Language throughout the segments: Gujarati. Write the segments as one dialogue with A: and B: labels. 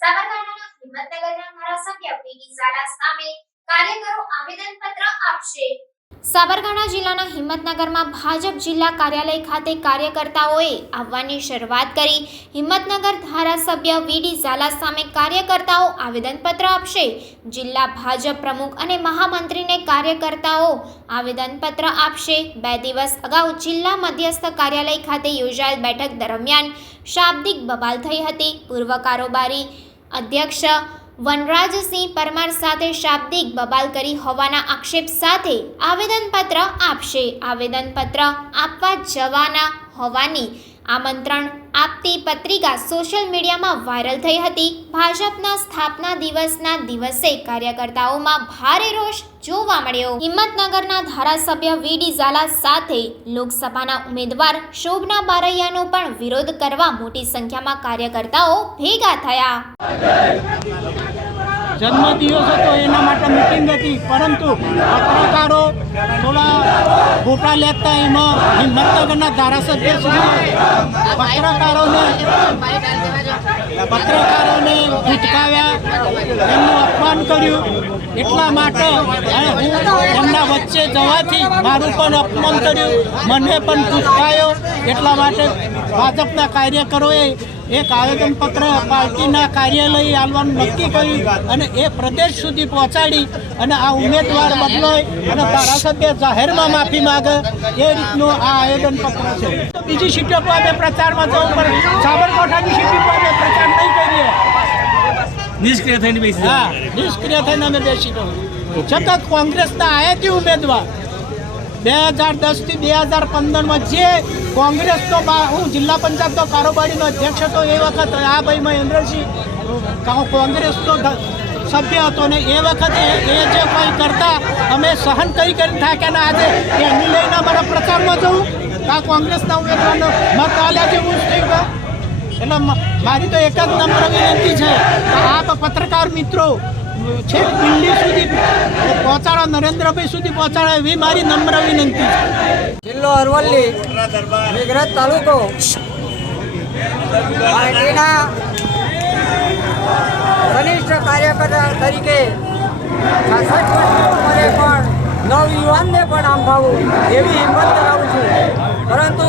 A: સાબરકાંઠાના હિંમતનગરના ધારાસભ્ય પીડી ઝાલા સામે કાર્યકરો આવેદનપત્ર આપશે. સાબરકાંઠા જિલ્લાના હિંમતનગરમાં ભાજપ જિલ્લા કાર્યાલય ખાતે કાર્યકર્તાઓએ આવવાની શરૂઆત કરી. હિંમતનગર ધારાસભ્ય વીડી ઝાલા સામે કાર્યકર્તાઓ આવેદનપત્ર આપશે. જિલ્લા ભાજપ પ્રમુખ અને મહામંત્રીને કાર્યકર્તાઓ આવેદનપત્ર આપશે. બે દિવસ અગાઉ જિલ્લા મધ્યસ્થ કાર્યાલય ખાતે યોજાયેલ બેઠક દરમિયાન શાબ્દિક બબાલ થઈ હતી. પૂર્વ કારોબારી અધ્યક્ષ વનરાજસિંહ પરમાર સાથે શાબ્દિક બબાલ કરી હોવાના આક્ષેપ સાથે આવેદનપત્ર આપશે. આવેદનપત્ર આપવા જવાના હોવાની આમંત્રણ આપતી પત્રિકા સોશિયલ મીડિયામાં વાયરલ થઈ હતી. ભાજપના સ્થાપના દિવસના દિવસે કાર્યકર્તાઓમાં ભારે રોષ જોવા મળ્યો. હિંમતનગરના ધારાસભ્ય વીડી ઝાલા સાથે લોકસભાના ઉમેદવાર શોભના બારૈયાનો પણ વિરોધ કરવા મોટી સંખ્યામાં કાર્યકર્તાઓ ભેગા થયા.
B: જન્મદિવસ હતો, એના માટે મિટિંગ હતી. પરંતુ પત્રકારો થોડા ગોટા લેતા એમાં હિંમતનગરના ધારાસભ્ય સુધી પત્રકારોને પત્રકારોને ભીટકાવ્યા. એમનું અપમાન કર્યું. એટલા માટે એમના વચ્ચે જવાથી મારું પણ અપમાન કર્યું. મને પણ ભૂસકાયો એટલા માટે ભાજપના કાર્યકરોએ એક આવેદનપત્ર પાર્ટીના કાર્યાલય આવવાનું નક્કી કર્યું અને એ પ્રદેશ સુધી પહોંચાડી અને આ ઉમેદવાર બદલાય અને ધારાસભ્ય જાહેરમાં માફી માગે એ રીતનું આ આવેદનપત્ર છે. બીજી સીટો પર અમે પ્રચારમાં જવું પડે સાબરકાંઠાની સીટો પર અમે પ્રચાર નહીં કરીએ.
C: નિષ્ક્રિય થઈને બેસી
B: હા નિષ્ક્રિય થઈને અમે બેસી જવું છતાં કોંગ્રેસના આયાતી ઉમેદવાર બે હજાર દસથી બે હજાર પંદરમાં જે કોંગ્રેસનો હું જિલ્લા પંચાયતનો કારોબારીનો અધ્યક્ષ હતો એ વખત આ ભાઈ મહેન્દ્રસિંહ કોંગ્રેસનો સભ્ય હતો ને એ વખતે એ જે કંઈ કરતા અમે સહન કરી કરી થાક્યા ને આજે એની લઈને અમારા પ્રચારમાં જવું આ કોંગ્રેસના ઉમેદવારનો મત આલ્યા જેવું હું એટલે મારી તો એક જ નમ્ર વિનંતી છે. આપ પત્રકાર મિત્રો છેક દિલ્હી સુધી પહોંચાડો, નરેન્દ્રભાઈ સુધી પહોંચાડો એવી મારી નમ્ર વિનંતી છે.
D: જિલ્લો અરવલ્લી મેઘરજ તાલુકો, પાર્ટીના કનિષ્ઠ કાર્યકર્તા તરીકે છાસઠ વર્ષની પણ નવયુવાનને પણ આંબાવું એવી હિંમત ધરાવું છું. પરંતુ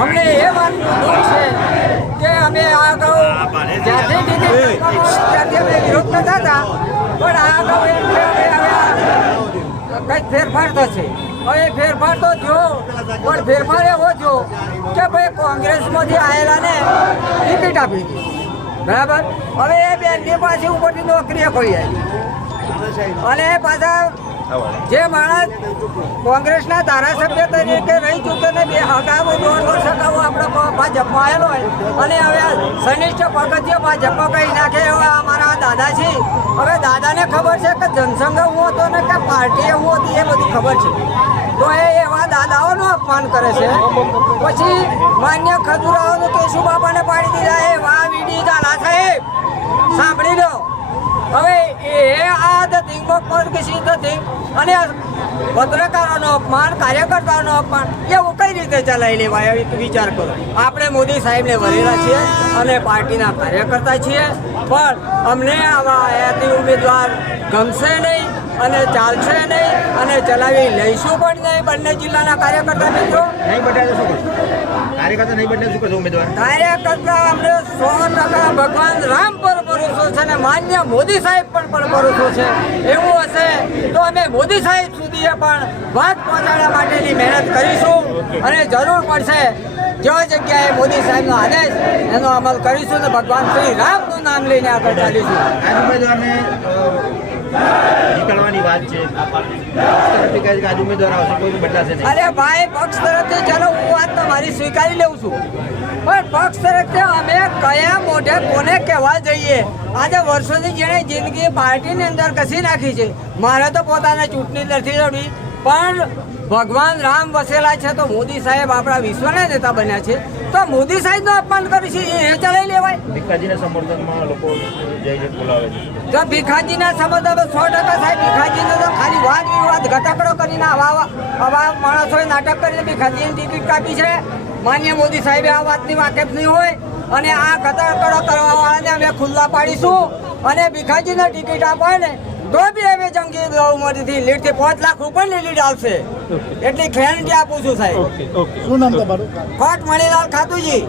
D: અમને એ વાતનું દુઃખ છે કે અમે આ અગાઉ જાતે ટિકિટ આપવામાં અમે વિરોધ કરતા હતા, પણ આ અગાઉ એમ કે કંઈક ફેરફાર થશે. હવે ફેરફાર તો થયો, પણ ફેરફાર એવો થયો કે ભાઈ કોંગ્રેસમાંથી આવેલાને ટિકિટ આપી દીધી. બરાબર? હવે એ બેનની પાછી ઉપરથી નોકરીએ ખોઈ આવી અને પાછા જે માણસ કોંગ્રેસના ધારાસભ્ય તરીકે રહી ચૂક્યો ને બે અગાઉ દોઢ વર્ષ અગાઉ આપણો ભાજપમાં આવેલો હોય અને હવે સનિષ્ઠ પગથિયો ભાજપમાં કહી નાખે એવા અમારા દાદા છે હવે દાદાને ખબર છે કે જનસંઘ હું હતો ને કે પાર્ટી હું હતી એ બધી ખબર છે. તો એ એવા દાદાઓનું અપમાન કરે છે. પછી માન્ય ખજુરાઓનું બાપાને પાડી દીધા, એ વાહ, વીડી દાદા સાહેબ. સાંભળી લો. પરગસી ધ થિંગ અને પત્રકારોનો અપમાન, કાર્યકર્તાઓનો અપમાન, એવું કઈ રીતે ચલાવી લેવાય એવી વિચાર કરો. આપણે મોદી સાહેબને વરેલા છીએ અને પાર્ટીના કાર્યકર્તા છીએ. પણ અમને આવા હયાતી ઉમેદવાર ગમશે નહીં. અને ચાલશે નહીં અને ચલાવી લઈશું પણ નહીં. બંને જિલ્લાના કાર્યકર્તા મિત્રો.
C: નહીં બદલે તો શું કરશો કાર્યકર્તા નહીં બદલે શું કરશો ઉમેદવાર?
D: કાર્યકર્તા અમને સો ટકા ભગવાન રામ પર ભરોસો છે અને માન્ય મોદી સાહેબ પણ પર ભરોસો છે. એવું હશે તો અમે મોદી સાહેબ સુધી પણ વાત પહોંચાડવા માટેની મહેનત કરીશું અને જરૂર પડશે જો જગ્યાએ મોદી સાહેબનો આદેશ એનો અમલ કરીશું ને ભગવાન શ્રી રામનું નામ લઈને આગળ ચાલીશું.
C: જીતાડવાની વાત છે. ઉમેદવાર આવશે, કોઈ બદલાશે નહીં.
D: અરે ભાઈ, પક્ષ તરફથી, ચાલો, હું વાત તમારી સ્વીકારી લઉં છું. પણ પક્ષ તરફથી અમે કયા મોઢે કોને કહેવા જઈએ? આજે વર્ષોની જેણે જિંદગી પાર્ટીની અંદર કસી નાખી છે? મારે તો પોતાને ચૂંટણી નથી લડવી. પણ ભગવાન રામ વસેલા છે તો મોદી સાહેબ આપણા વિશ્વના નેતા બન્યા છે. તો મોદી સાહેબનું અપમાન કર્યું છે એ ચલાવી લેવાય.
C: ભીખાજીના સમર્થનમાં લોકો જય જય બોલાવે છે.
D: તો ભીખાજીના સમર્થન સો ટકા સાહેબ ભીખાજીનો તો ખાલી વાદ વિવાદ ઘટાકડો કરીને આવા આવા માણસોએ નાટક કરીને ભીખાજીની ટિકિટ કાપી છે. માન્ય મોદી સાહેબે આ વાતની વાકેફ નહીં હોય. અને આ કતરકડો કરવાવાળાને અમે ખુલ્લા પાડીશું. અને ભીખાજીને ટિકિટ આપો ને તો બી અમે જંગી બહુમતીથી લીડથી પાંચ લાખ રૂપિયાની લીડ આવશે એટલી ગેરંટી આપું છું સાહેબ.
B: ઓકે ઓકે શું નામ તમારું?
D: કોટ મણીલાલ ખાતુજી.